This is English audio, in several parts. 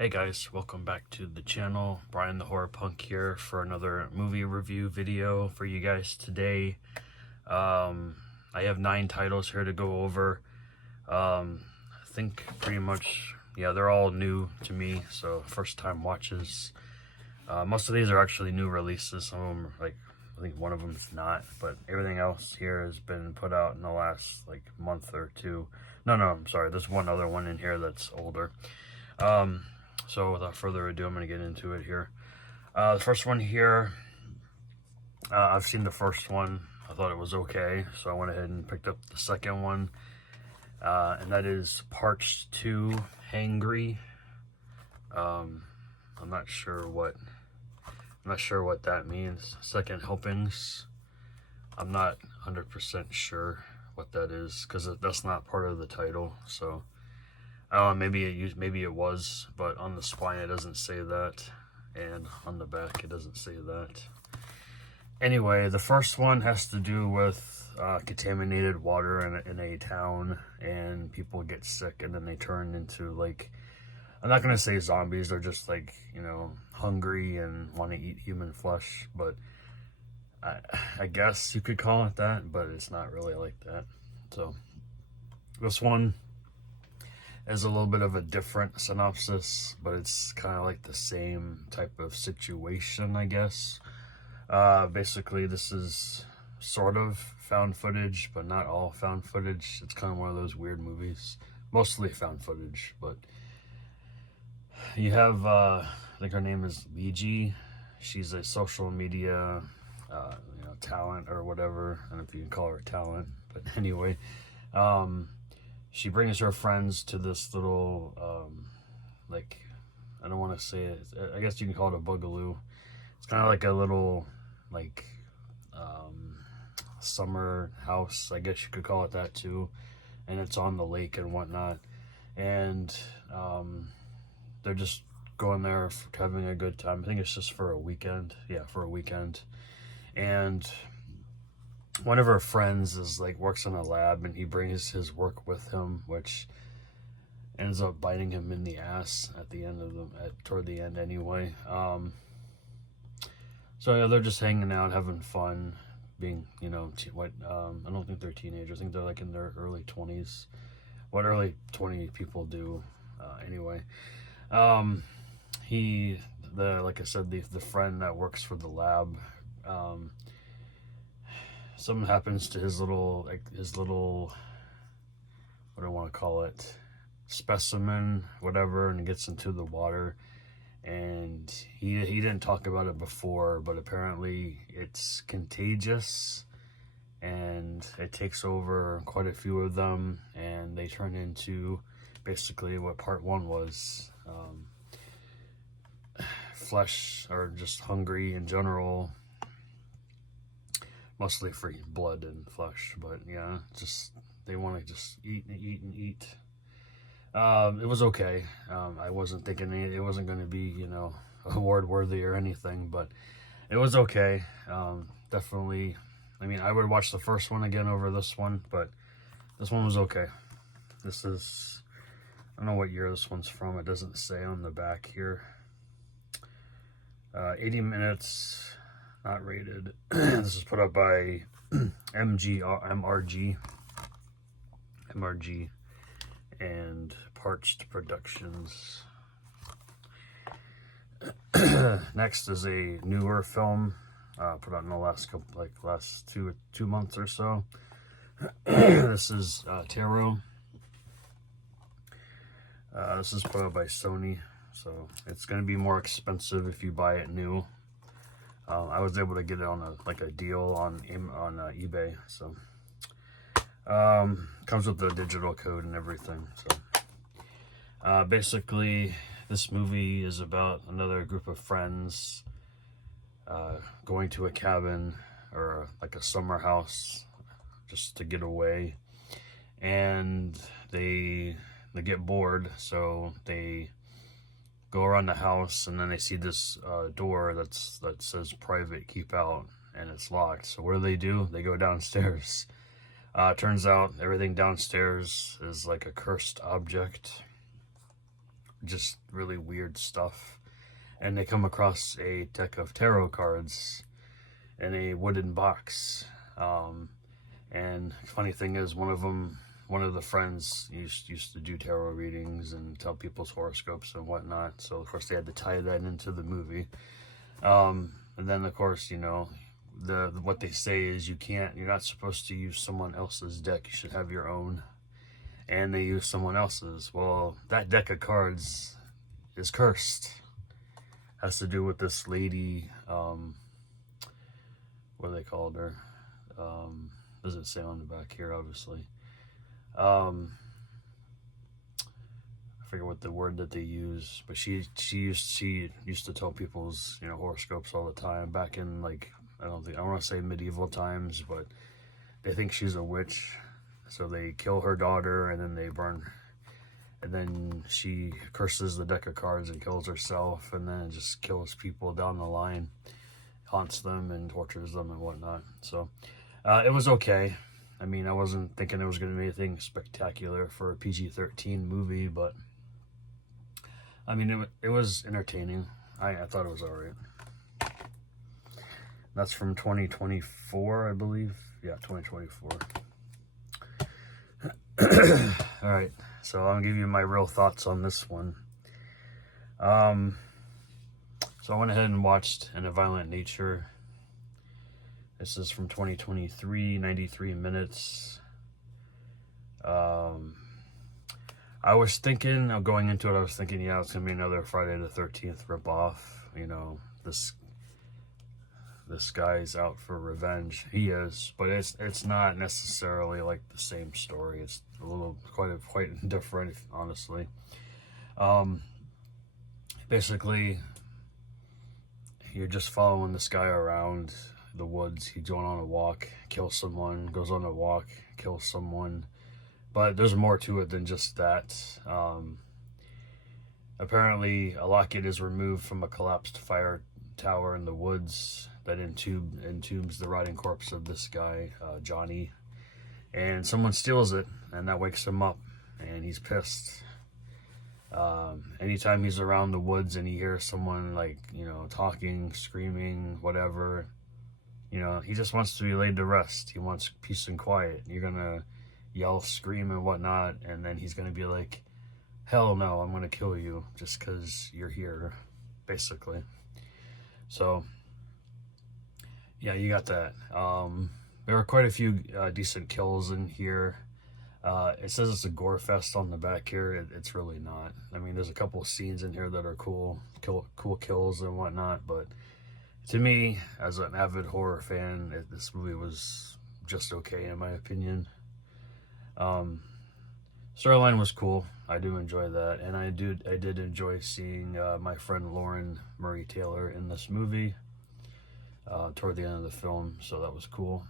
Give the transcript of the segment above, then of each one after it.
Hey guys, welcome back to the channel. Brian the Horror Punk here for another movie review video for you guys today. I have 9 titles here to go over. I think pretty much, yeah, they're all new to me, so first time watches. Most of these are actually new releases. Some of them are like, I think one of them is not, but everything else here has been put out in the last like month or two. No, I'm sorry, there's one other one in here that's older. So without further ado, I'm going to get into it here. The first one here, I've seen the first one. I thought it was okay, so I went ahead and picked up the second one. And that is Parched 2 Hangry. I'm not sure what that means. Second helpings. I'm not 100% sure what that is because that's not part of the title. So maybe it was, but on the spine it doesn't say that, and on the back it doesn't say that. Anyway, the first one has to do with contaminated water in a town, and people get sick, and then they turn into, like, I'm not gonna say zombies. They're just like, hungry and want to eat human flesh. But I guess you could call it that, but it's not really like that. So this one is a little bit of a different synopsis, but it's kind of like the same type of situation, I guess. Basically, this is sort of found footage, but not all found footage. It's kind of one of those weird movies. Mostly found footage, but you have, I think her name is Leiji. She's a social media, talent or whatever. I don't know if you can call her talent, but anyway, she brings her friends to this little, like, I don't want to say it. I guess you can call it a boogaloo. It's kind of like a little, like, summer house. I guess you could call it that too. And it's on the lake and whatnot. And they're just going there for having a good time. I think it's just for a weekend. Yeah, for a weekend. And one of her friends is like works in a lab, and he brings his work with him, which ends up biting him in the ass at the end of toward the end anyway. So yeah, they're just hanging out, having fun, being, I don't think they're teenagers. I think they're like in their early 20s. What early 20 people do, anyway. Like I said, the friend that works for the lab, something happens to his little, what do I want to call it, specimen, whatever, and it gets into the water. And he didn't talk about it before, but apparently it's contagious, and it takes over quite a few of them, and they turn into basically what part 1 was, flesh, or just hungry in general, mostly for blood and flesh. But yeah, just they want to just eat and eat and eat. It was okay. I wasn't thinking it wasn't going to be, award worthy or anything, but it was okay. Definitely, I mean, I would watch the first one again over this one, but this one was okay. This is, I don't know what year this one's from. It doesn't say on the back here. 80 minutes, not rated. This is put up by MRG, and Parched Productions. Next is a newer film, put out in the last two months or so. This is Tarot. This is put out by Sony, so it's going to be more expensive if you buy it new. I was able to get it on a deal on eBay, so comes with the digital code and everything. So basically, this movie is about another group of friends going to a cabin, or like a summer house, just to get away, and they get bored, so they go around the house, and then they see this door that says private, keep out, and it's locked. So what do? They go downstairs. Turns out everything downstairs is like a cursed object. just really weird stuff. And they come across a deck of tarot cards in a wooden box. And funny thing is, one of the friends used to do tarot readings and tell people's horoscopes and whatnot. So of course they had to tie that into the movie. And then of course, you know, what they say is you're not supposed to use someone else's deck. You should have your own. And they use someone else's. Well, that deck of cards is cursed. Has to do with this lady, what do they called her? Doesn't say on the back here, obviously. I forget what the word that they use, but she used to tell people's, you know, horoscopes all the time back in, like, I want to say medieval times, but they think she's a witch, so they kill her daughter and then they burn, and then she curses the deck of cards and kills herself, and then just kills people down the line, haunts them and tortures them and whatnot. So it was okay. I mean, I wasn't thinking there was going to be anything spectacular for a PG-13 movie, but I mean, it was entertaining. I thought it was all right. That's from 2024, I believe. Yeah, 2024. All right, so I'll give you my real thoughts on this one. So I went ahead and watched In a Violent Nature. This is from 2023, 93 minutes. I was thinking, going into it, I was thinking, yeah, it's going to be another Friday the 13th ripoff. You know, this guy's out for revenge. He is, but it's not necessarily like the same story. It's a little quite different, honestly. Basically, you're just following this guy around the woods. He's going on a walk, kills someone, goes on a walk, kills someone. But there's more to it than just that. Apparently, a locket is removed from a collapsed fire tower in the woods that entombs the rotting corpse of this guy, Johnny. And someone steals it, and that wakes him up, and he's pissed. Anytime he's around the woods and he hears someone, like, you know, talking, screaming, whatever, you know, he just wants to be laid to rest. He wants peace and quiet. You're gonna yell, scream, and whatnot, and then he's gonna be like, hell no, I'm gonna kill you just because you're here, basically. So yeah, you got that. There are quite a few decent kills in here. It says it's a gore fest on the back here. It's really not. I mean, there's a couple of scenes in here that are cool kills and whatnot, but to me, as an avid horror fan, this movie was just okay in my opinion. Storyline was cool. I do enjoy that, and I did enjoy seeing my friend Lauren Murray Taylor in this movie toward the end of the film, so that was cool.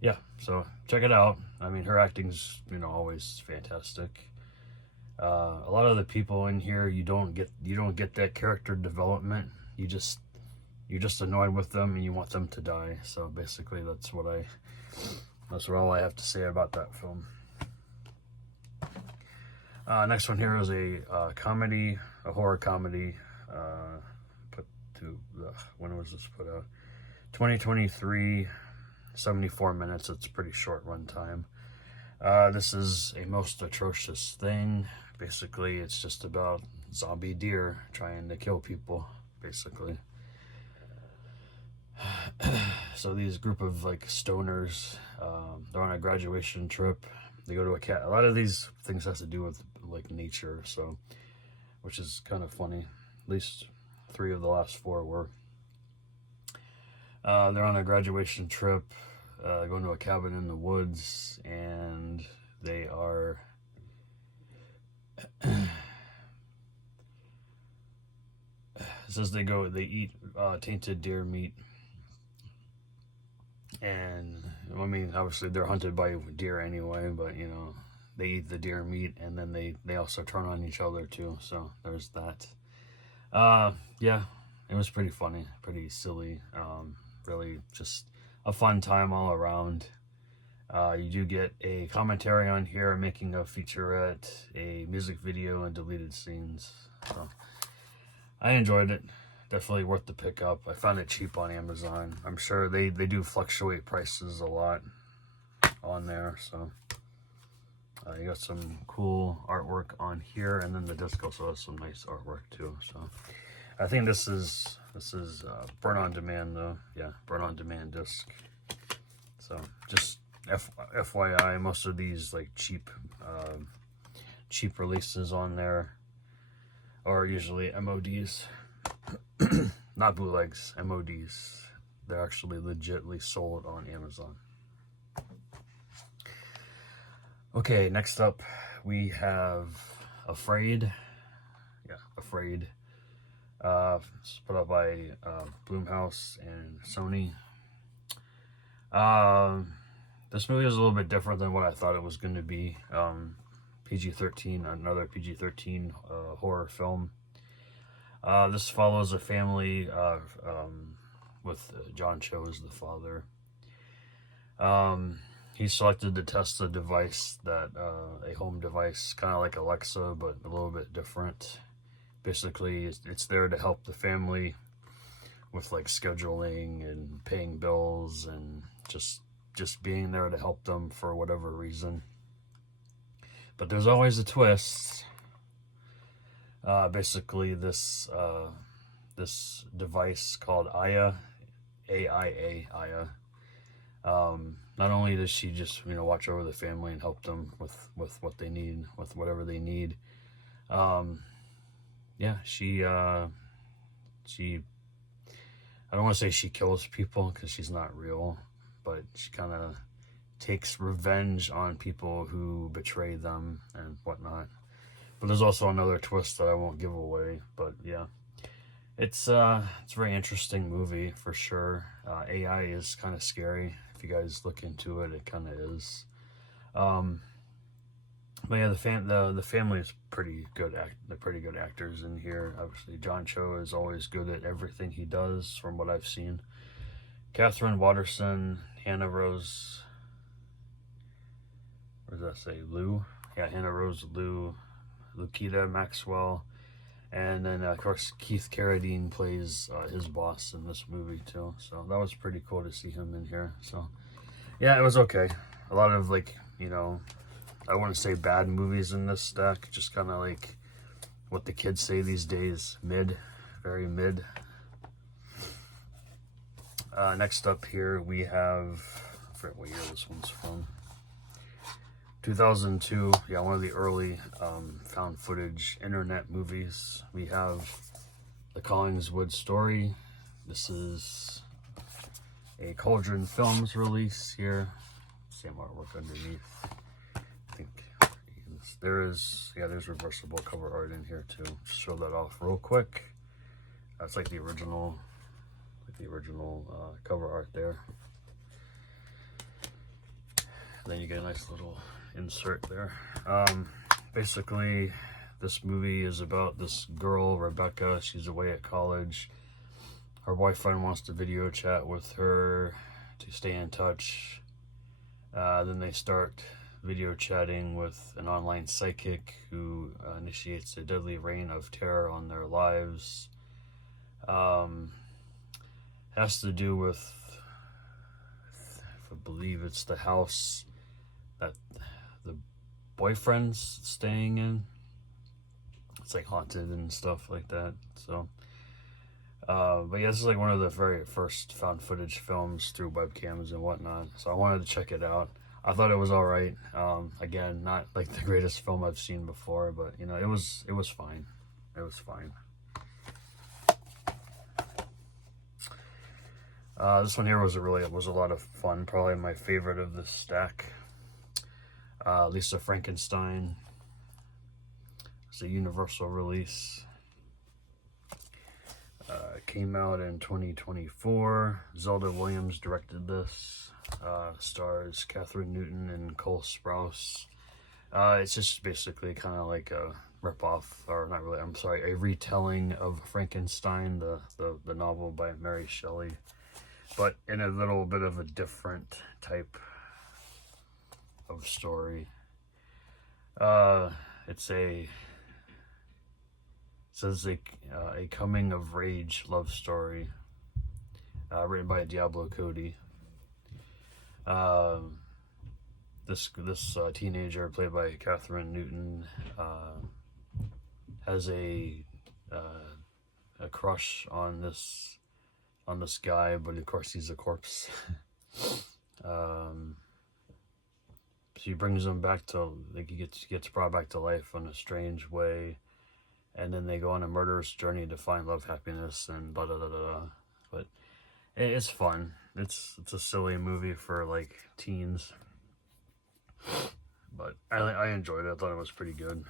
Yeah, so check it out. I mean, her acting's, you know, always fantastic. A lot of the people in here, you don't get that character development. You're just annoyed with them and you want them to die. So basically, that's all I have to say about that film. Next one here is a comedy, a horror comedy. When was this put out? 2023, 74 minutes. It's a pretty short runtime. This is A Most Atrocious Thing. Basically, it's just about zombie deer trying to kill people, basically. So these group of like stoners, they're on a graduation trip. They go to a lot of these things has to do with like nature, so, which is kind of funny. At least 3 of the last 4 were. They're on a graduation trip, going to a cabin in the woods, and they are it says they eat tainted deer meat. And I mean, obviously they're hunted by deer anyway, but you know, they eat the deer meat, and then they also turn on each other too, so there's that. Yeah, it was pretty funny, pretty silly, really just a fun time all around. You do get a commentary on here, making a featurette, a music video, and deleted scenes. So I enjoyed it. Definitely worth the pickup. I found it cheap on Amazon. I'm sure they do fluctuate prices a lot on there. So you got some cool artwork on here, and then the disc also has some nice artwork too. So I think this is burn on demand though. Yeah, burn on demand disc. So just FYI, most of these like cheap releases on there are usually MODs. Not bootlegs, MODs. They're actually legitly sold on Amazon. Okay, next up we have Afraid. Yeah, Afraid. It's put out by Blumhouse and Sony. This movie is a little bit different than what I thought it was going to be. PG-13, another PG-13 horror film. This follows a family with John Cho as the father. He selected to test a device that, a home device, kind of like Alexa, but a little bit different. Basically, it's there to help the family with like scheduling and paying bills and just being there to help them for whatever reason. But there's always a twist. Basically, this device called Aya, AIA, Aya. Not only does she just watch over the family and help them with what they need, with whatever they need. Yeah, she I don't want to say she kills people because she's not real, but she kind of takes revenge on people who betray them and whatnot. But there's also another twist that I won't give away. But yeah, it's a very interesting movie for sure. AI is kind of scary. If you guys look into it, it kind of is. But yeah, the family is pretty good. They're pretty good actors in here. Obviously, John Cho is always good at everything he does, from what I've seen. Katherine Waterston, Hannah Rose. What does that say? Liu? Yeah, Hannah Rose Liu, Lukita Maxwell, and then of course Keith Carradine plays his boss in this movie too. So that was pretty cool to see him in here. So yeah, it was okay. A lot of I wouldn't say bad movies in this stack, just kind of like what the kids say these days, mid, very mid. Next up here we have, I forget what year this one's from, 2002. Yeah, one of the early found footage internet movies. We have The Collingswood Story. This is a Cauldron Films release here. Same artwork underneath. I think there's reversible cover art in here too. Just show that off real quick. That's like the original cover art there. Then you get a nice little insert there. Basically, this movie is about this girl, Rebecca. She's away at college. Her boyfriend wants to video chat with her to stay in touch. Then they start video chatting with an online psychic who initiates a deadly reign of terror on their lives. Has to do with, I believe it's the house that the boyfriend's staying in. It's like haunted and stuff like that. So but yeah, this is like one of the very first found footage films through webcams and whatnot, so I wanted to check it out. I thought it was all right. Again, not like the greatest film I've seen before, but it was fine. It was fine. This one here was a lot of fun. Probably my favorite of this stack. Lisa Frankenstein. It's a Universal release. Came out in 2024. Zelda Williams directed this. Stars Catherine Newton and Cole Sprouse. It's just basically kind of like a ripoff, or not really, I'm sorry, a retelling of Frankenstein, the novel by Mary Shelley, but in a little bit of a different type love story. It's a coming of age love story, written by Diablo Cody. This teenager, played by Catherine Newton, has a crush on this guy, but of course he's a corpse. She brings him back to, like, he gets brought back to life in a strange way, and then they go on a murderous journey to find love, happiness, and blah blah blah blah. But it's fun. It's a silly movie for like teens, but I enjoyed it. I thought it was pretty good.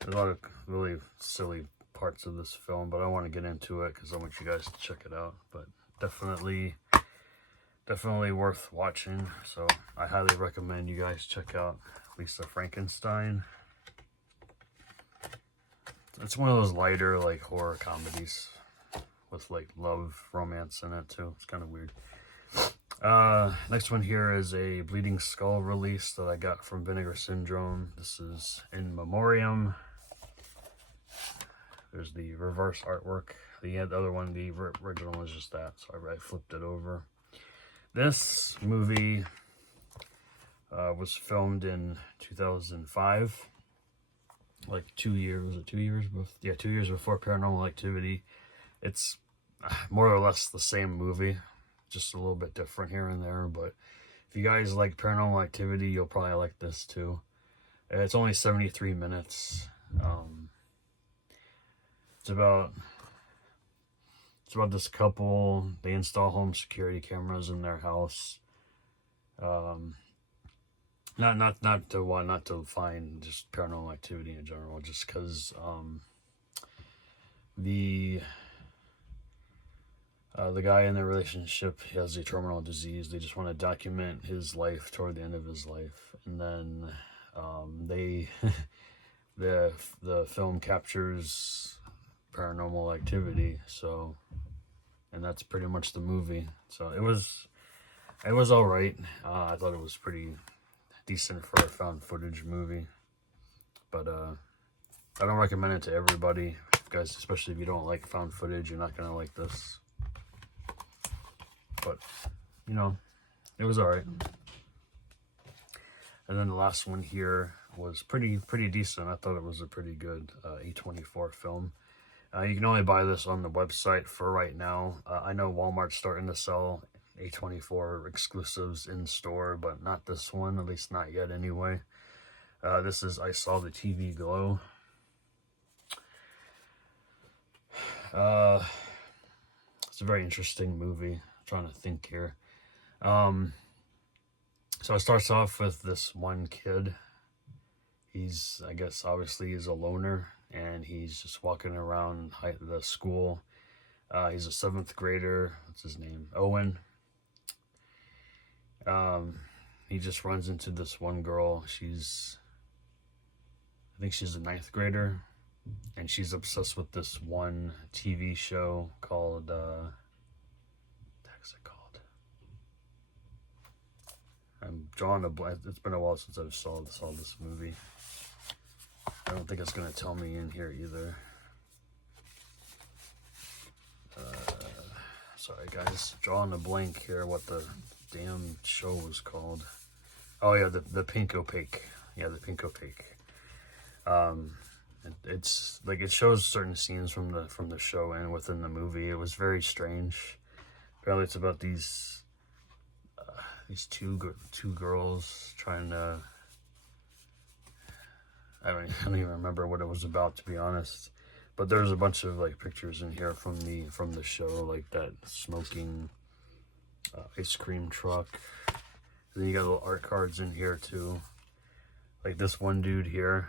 There's a lot of really silly parts of this film, but I want to get into it because I want you guys to check it out. But definitely worth watching. So I highly recommend you guys check out Lisa Frankenstein. It's one of those lighter, like, horror comedies with like love, romance in it too. It's kind of weird. Next one here is a Bleeding Skull release that I got from Vinegar Syndrome. This is In Memoriam. There's the reverse artwork. The other one, the original, was just that, so I flipped it over. This movie was filmed in 2005, like 2 years, was it 2 years? Yeah, 2 years before Paranormal Activity. It's more or less the same movie, just a little bit different here and there, but if you guys like Paranormal Activity, you'll probably like this too. It's only 73 minutes. It's about this couple. They install home security cameras in their house. Not to find just Paranormal Activity in general, just because the guy in the relationship, he has a terminal disease. They just want to document his life toward the end of his life, and then the film captures Paranormal Activity. So, and that's pretty much the movie. So it was all right. I thought it was pretty decent for a found footage movie, but I don't recommend it to everybody, guys, especially if you don't like found footage. You're not gonna like this, but you know, it was all right. And then the last one here was pretty decent. I thought it was a pretty good A24 film. You can only buy this on the website for right now. I know Walmart's starting to sell A24 exclusives in store, but not this one, at least not yet anyway. This is I Saw the TV Glow. It's a very interesting movie. I'm trying to think here. So it starts off with this one kid. I guess obviously he's a loner, and he's just walking around the school. He's a 7th grader. What's his name? Owen. He just runs into this one girl. I think she's a 9th grader, and she's obsessed with this one TV show called, what the heck is it called? I'm drawing a blank. It's been a while since I've saw this movie. I don't think it's going to tell me in here either. Sorry guys, drawing a blank here what the damn show was called. Oh yeah, the Pink Opaque. Yeah, the Pink Opaque. It's like, it shows certain scenes from the show and within the movie. It was very strange. Apparently it's about these two girls trying to, I don't even remember what it was about, to be honest. But there's a bunch of like pictures in here from the show, like that smoking ice cream truck. And then you got little art cards in here too. Like this one dude here.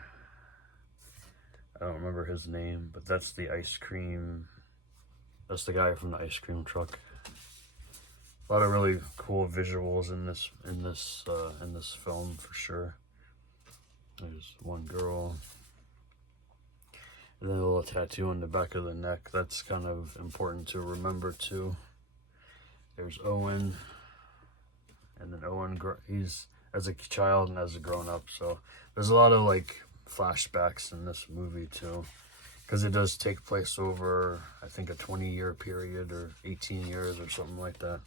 I don't remember his name, but that's the ice cream. That's the guy from the ice cream truck. A lot of really cool visuals in this film for sure. There's one girl. And then a little tattoo on the back of the neck. That's kind of important to remember too. There's Owen. and then Owen, he's as a child and as a grown up. So there's a lot of like flashbacks in this movie too, because it does take place over, I think, a 20-year period or 18 years or something like that.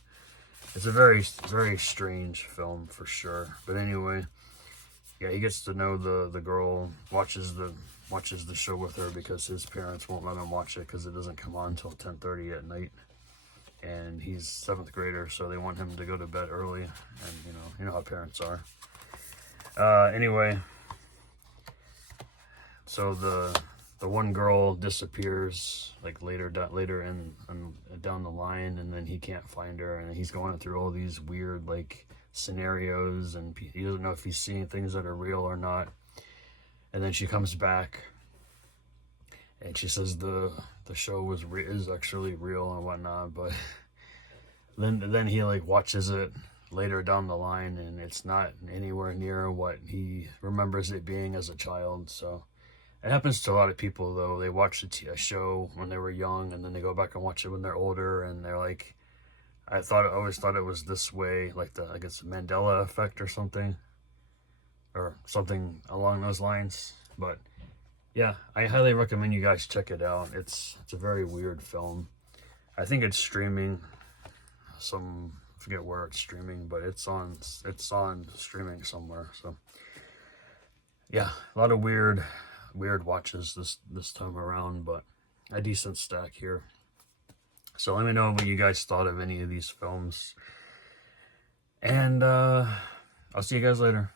It's a very, very strange film for sure. But anyway, yeah, he gets to know the girl, watches the show with her because his parents won't let him watch it because it doesn't come on until 10:30 at night. And he's 7th grader, so they want him to go to bed early, and you know how parents are. Anyway, so the one girl disappears like later in down the line, and then he can't find her, and he's going through all these weird like scenarios, and he doesn't know if he's seeing things that are real or not. And then she comes back, and she says the show is actually real and whatnot, but then he like watches it later down the line, and it's not anywhere near what he remembers it being as a child. So it happens to a lot of people though. They watch a show when they were young, and then they go back and watch it when they're older, and they're like, I always thought it was this way, like I guess the Mandela effect or something along those lines. But yeah, I highly recommend you guys check it out. It's a very weird film. I think it's streaming. I forget where it's streaming, but it's on streaming somewhere. So yeah, a lot of weird watches this time around, but a decent stack here. So let me know what you guys thought of any of these films, and I'll see you guys later.